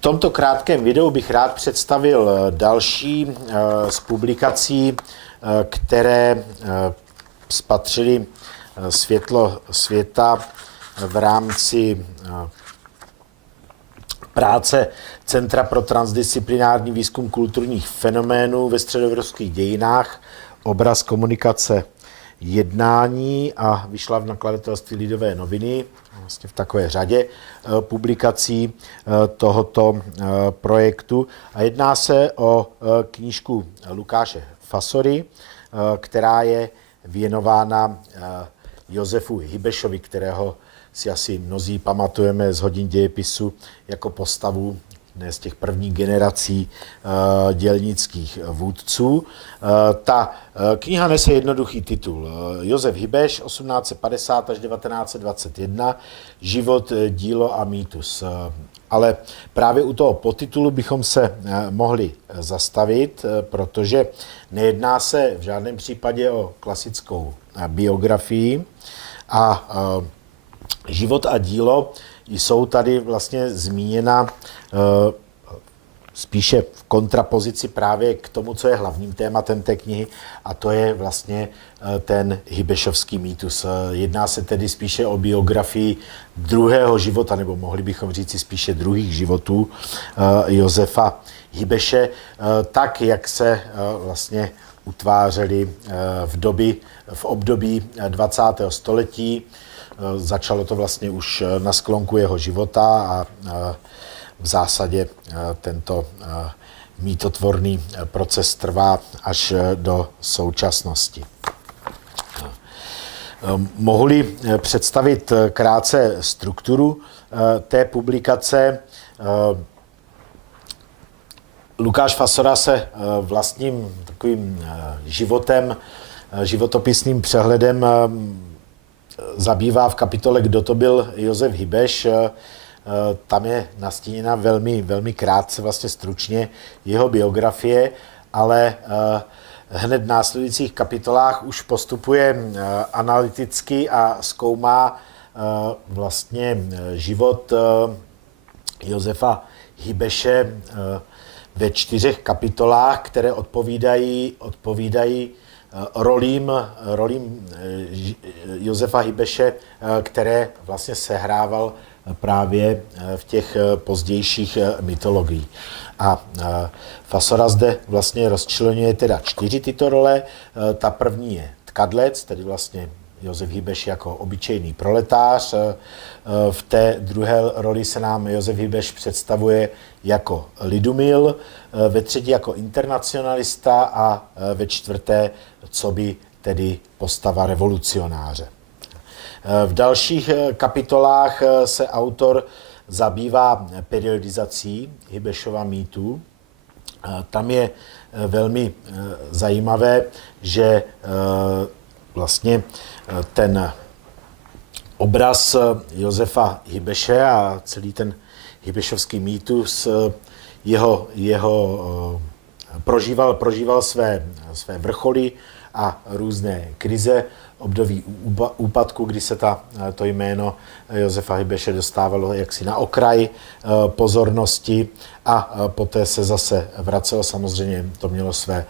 tomto krátkém videu bych rád představil další z publikací, které spatřily světlo světa v rámci práce Centra pro transdisciplinární výzkum kulturních fenoménů ve středoevropských dějinách, obraz, komunikace, jednání, a vyšla v nakladatelství Lidové noviny, vlastně v takové řadě publikací tohoto projektu. A jedná se o knížku Lukáše Fasory, která je věnována Josefu Hybešovi, kterého si asi mnozí pamatujeme z hodin dějepisu jako postavu z těch prvních generací dělnických vůdců. Ta kniha nese jednoduchý titul. Josef Hybeš, 1850 až 1921, život, dílo a mýtus. Ale právě u toho podtitulu bychom se mohli zastavit, protože nejedná se v žádném případě o klasickou biografii a život a dílo jsou tady vlastně zmíněna spíše v kontrapozici právě k tomu, co je hlavním tématem té knihy, a to je vlastně ten hybešovský mýtus. Jedná se tedy spíše o biografii druhého života, nebo mohli bychom říci spíše druhých životů Josefa Hybeše, tak, jak se vlastně utvářely v období 20. století. Začalo to vlastně už na sklonku jeho života a v zásadě tento mýtotvorný proces trvá až do současnosti. Mohu-li představit krátce strukturu té publikace, Lukáš Fasora se vlastním takovým životopisným přehledem zabývá v kapitole Kdo to byl Josef Hybeš. Tam je nastíněna velmi, velmi krátce, vlastně stručně jeho biografie, ale hned v následujících kapitolách už postupuje analyticky a zkoumá vlastně život Josefa Hybeše ve 4 kapitolách, které odpovídají rolím Josefa Hybeše, které vlastně sehrával právě v těch pozdějších mytologiích. A Fasora zde vlastně rozčleňuje teda 4 tyto role. Ta první je tkadlec, tedy vlastně Josef Hybeš jako obyčejný proletář. V té druhé roli se nám Josef Hybeš představuje jako lidumil, ve třetí jako internacionalista a ve čtvrté coby tedy postava revolucionáře. V dalších kapitolách se autor zabývá periodizací Hybešova mýtu. Tam je velmi zajímavé, že vlastně ten obraz Josefa Hybeše a celý ten hybešovský mýtus prožíval své vrcholy a různé krize, období úpadku, kdy se to jméno Josefa Hybeše dostávalo jaksi na okraj pozornosti a poté se zase vracelo. Samozřejmě to mělo své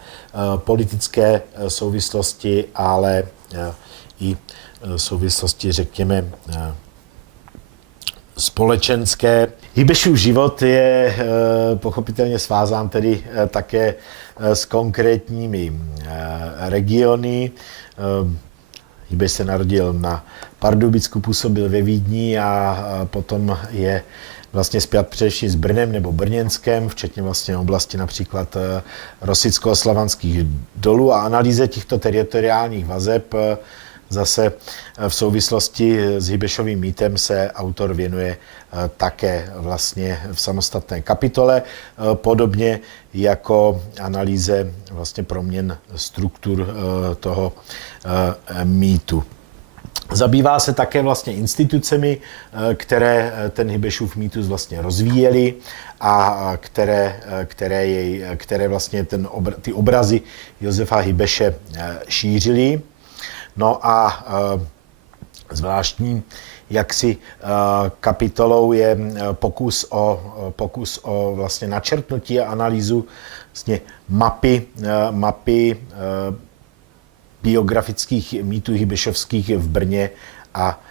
politické souvislosti, ale i souvislosti, řekněme, společenské. Hybešův život je pochopitelně svázán tedy také s konkrétními regiony. Hybeš se narodil na Pardubicku, působil ve Vídni a potom je vlastně spjat především s Brnem nebo Brněnskem, včetně vlastně oblasti například Rosicko-Slavanských dolů, a analýze těchto teritoriálních vazeb zase v souvislosti s Hybešovým mýtem se autor věnuje také vlastně v samostatné kapitole, podobně jako analýze vlastně proměn struktur toho mýtu. Zabývá se také vlastně institucemi, které ten Hybešův mýtus vlastně rozvíjely a které vlastně ty obrazy Josefa Hybeše šířily. No a Zvláštní jaksi kapitolou je pokus o vlastně načrtnutí a analýzu vlastně mapy biografických mýtů hybešovských v Brně a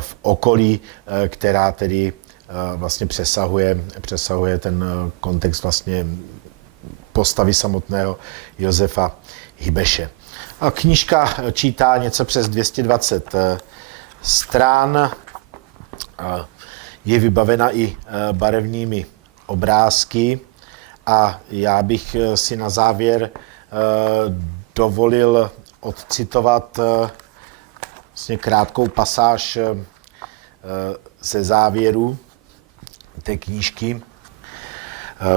v okolí, která tedy vlastně přesahuje ten kontext vlastně postavy samotného Josefa Hybeše. A knížka čítá něco přes 220 stran, je vybavena i barevnými obrázky a já bych si na závěr dovolil odcitovat vlastně krátkou pasáž ze závěru té knížky.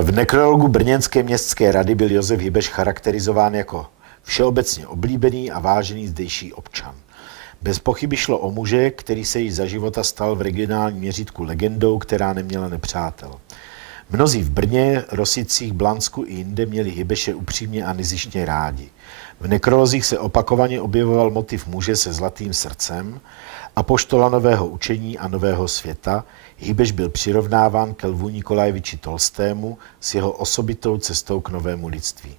V nekrologu Brněnské městské rady byl Josef Hybeš charakterizován jako všeobecně oblíbený a vážený zdejší občan. Bez pochyby šlo o muže, který se již za života stal v regionálním měřítku legendou, která neměla nepřátel. Mnozí v Brně, Rosicích, Blansku i jinde měli Hybeše upřímně a nezištně rádi. V nekrolozích se opakovaně objevoval motiv muže se zlatým srdcem, apoštola nového učení a nového světa. Hybeš byl přirovnáván ke Lvu Nikolajeviči Tolstému s jeho osobitou cestou k novému lidství.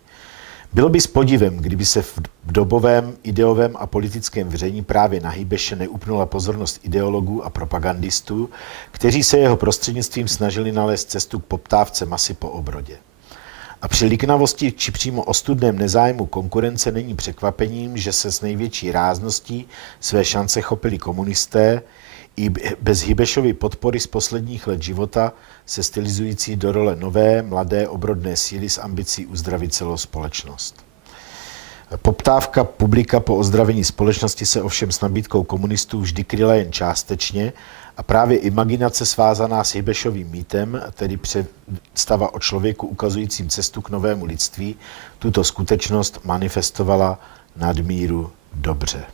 Bylo by s podivem, kdyby se v dobovém ideovém a politickém vření právě na Hybeše neupnula pozornost ideologů a propagandistů, kteří se jeho prostřednictvím snažili nalézt cestu k poptávce masy po obrodě. A při liknavosti či přímo ostudném nezájmu konkurence není překvapením, že se s největší rázností své šance chopili komunisté i bez Hybešovy podpory z posledních let života se stylizující do role nové, mladé, obrodné síly s ambicí uzdravit celou společnost. Poptávka publika po ozdravení společnosti se ovšem s nabídkou komunistů vždy kryla jen částečně a právě imaginace svázaná s Hybešovým mýtem, tedy představa o člověku ukazujícím cestu k novému lidství, tuto skutečnost manifestovala nadmíru dobře.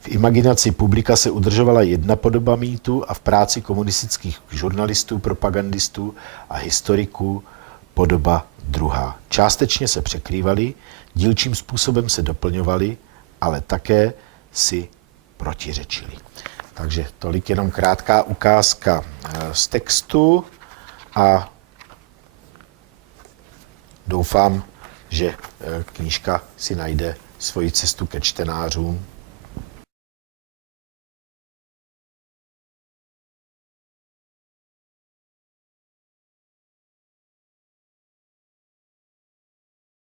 V imaginaci publika se udržovala jedna podoba mýtu a v práci komunistických žurnalistů, propagandistů a historiků podoba druhá. Částečně se překrývaly, dílčím způsobem se doplňovaly, ale také si protiřečily. Takže tolik jenom krátká ukázka z textu a doufám, že knížka si najde svoji cestu ke čtenářům.